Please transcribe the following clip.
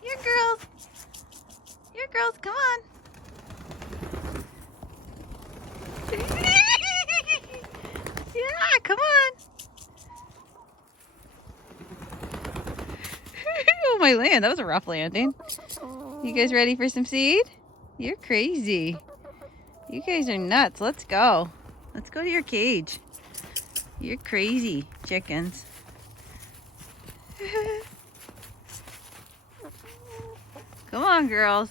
Here, girls. Here, girls, come on. Yeah, come on. Oh my land, that was a rough landing. You guys ready for some seed? You're crazy. You guys are nuts. Let's go. Let's go to your cage. You're crazy, chickens. Come on, girls.